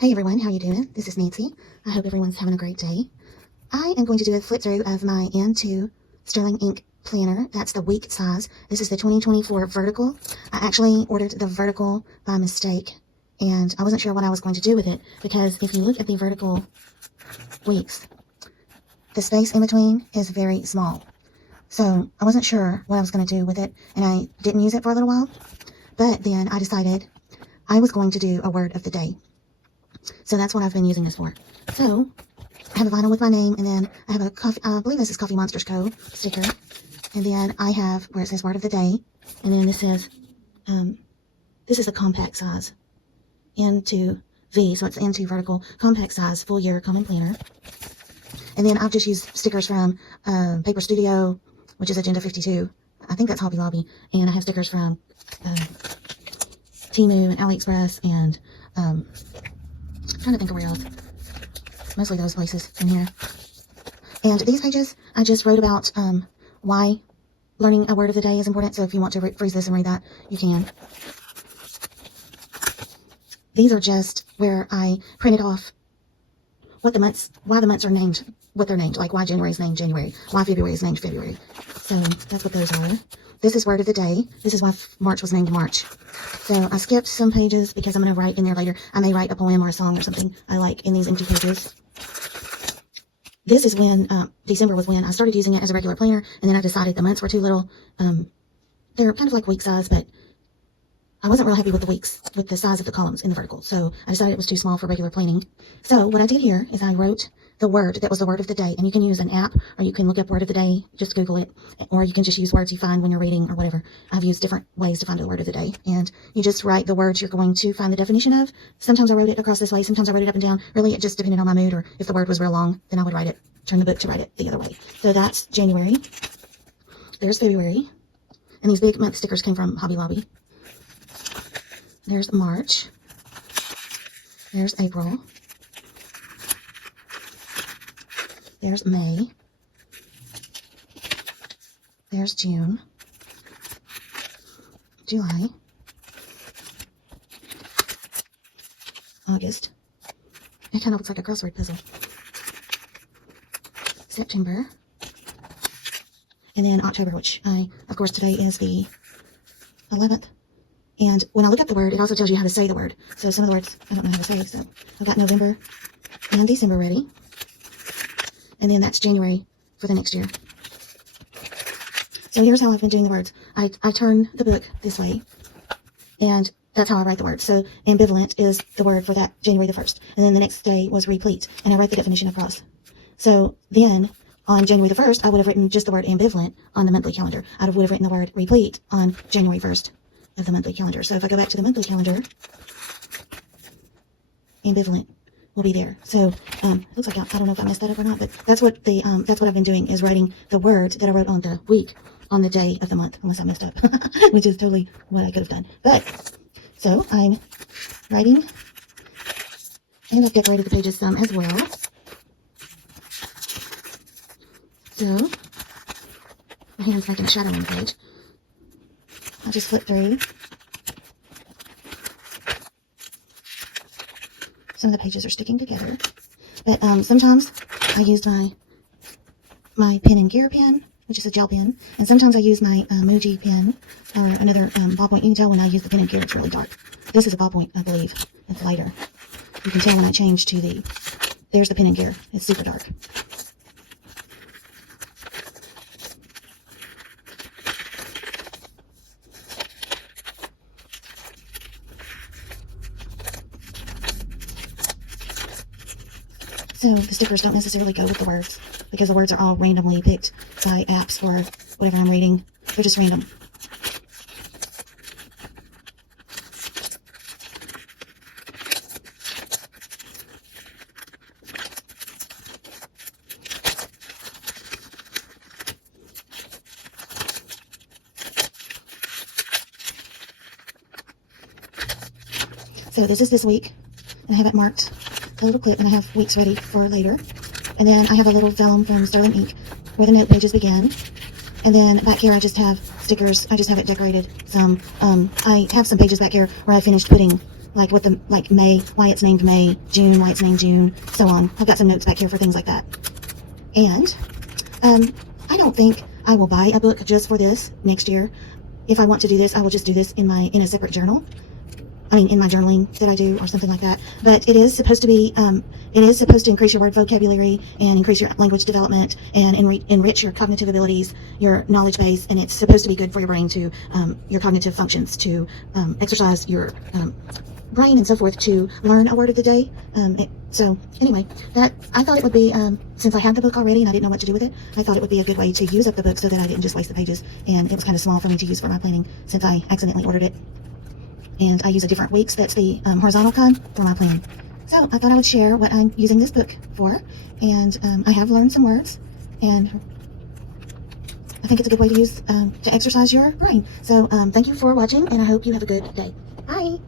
Hey everyone, how you doing? This is Nancy. I hope everyone's having a great day. I am going to do a flip through of my N2 Sterling Ink planner. That's the week size. This is the 2024 vertical. I actually ordered the vertical by mistake, and I wasn't sure what I was going to do with it, because if you look at the vertical weeks, the space in between is very small. So I wasn't sure what I was going to do with it, and I didn't use it for a little while. But then I decided I was going to do a word of the day. So that's what I've been using this for. So I have a vinyl with my name, and then I have a coffee, I believe this is Coffee Monsters Co. sticker. And then I have where it says word of the day. And then this says, this is a compact size, N2V. So it's N2 vertical, compact size, full year common planner. And then I've just used stickers from Paper Studio, which is Agenda 52. I think that's Hobby Lobby. And I have stickers from Temu and AliExpress, and I'm trying to think of where else. Mostly those places in here. And these pages, I just wrote about why learning a word of the day is important. So if you want to freeze this and read that, you can. These are just where I printed off what the months, why the months are named, what they're named. Like why January is named January, why February is named February. So that's what those are. This is word of the day. This is why March was named March. So I skipped some pages because I'm going to write in there later. I may write a poem or a song or something I like in these empty pages. This is when, December was when I started using it as a regular planner, and then I decided the months were too little. They're kind of like week size, but I wasn't real happy with the weeks, with the size of the columns in the vertical. So I decided it was too small for regular planning. So what I did here is I wrote the word that was the word of the day. And you can use an app, or you can look up word of the day, just Google it, or you can just use words you find when you're reading or whatever. I've used different ways to find the word of the day. And you just write the words you're going to find the definition of. Sometimes I wrote it across this way, sometimes I wrote it up and down. Really, it just depended on my mood, or if the word was real long, then I would write it, turn the book to write it the other way. So that's January. There's February. And these big month stickers came from Hobby Lobby. There's March. There's April. There's May. There's June. July. August. It kind of looks like a crossword puzzle. September. And then October, which of course, today is the 11th. And when I look up the word, it also tells you how to say the word. So some of the words I don't know how to say. So I've got November and December ready. And then that's January for the next year. So here's how I've been doing the words. I turn the book this way, and that's how I write the word. So ambivalent is the word for that January the 1st. And then the next day was replete, and I write the definition across. So then on January the 1st, I would have written just the word ambivalent on the monthly calendar. I would have written the word replete on January 1st of the monthly calendar. So if I go back to the monthly calendar, ambivalent will be there. So it looks like I don't know if I messed that up or not, but that's what I've been doing, is writing the word that I wrote on the week on the day of the month, unless I messed up, which is totally what I could have done. But so I'm writing, and I've decorated the pages some as well. So my hand's making a shadow on the page. I'll just flip through. Some of the pages are sticking together, but sometimes I used my pen and gear pen, which is a gel pen, and sometimes I use my Muji pen or another ballpoint. You can tell when I use the pen and gear, it's really dark. This is a ballpoint, I believe. It's lighter. You can tell when I change to there's the pen and gear. It's super dark. So the stickers don't necessarily go with the words, because the words are all randomly picked by apps or whatever I'm reading. They're just random. So this is this week, and I have it marked a little clip, and I have weeks ready for later. And then I have a little vellum from Sterling Ink where the note pages begin. And then back here I just have stickers. I just have it decorated some. I have some pages back here where I finished putting like what the, like May, why it's named May, June, why it's named June, so on. I've got some notes back here for things like that. And I don't think I will buy a book just for this next year. If I want to do this, I will just do this in a separate journal. I mean, in my journaling that I do, or something like that. But it is supposed to be, it is supposed to increase your word vocabulary and increase your language development and enrich your cognitive abilities, your knowledge base, and it's supposed to be good for your brain to, your cognitive functions, to exercise your brain and so forth, to learn a word of the day. So anyway, that I thought it would be, since I had the book already and I didn't know what to do with it, I thought it would be a good way to use up the book so that I didn't just waste the pages, and it was kind of small for me to use for my planning since I accidentally ordered it. And I use a different weeks, that's the horizontal kind, for my planning. So I thought I would share what I'm using this book for, and I have learned some words, and I think it's a good way to use, to exercise your brain. So thank you for watching, and I hope you have a good day. Bye!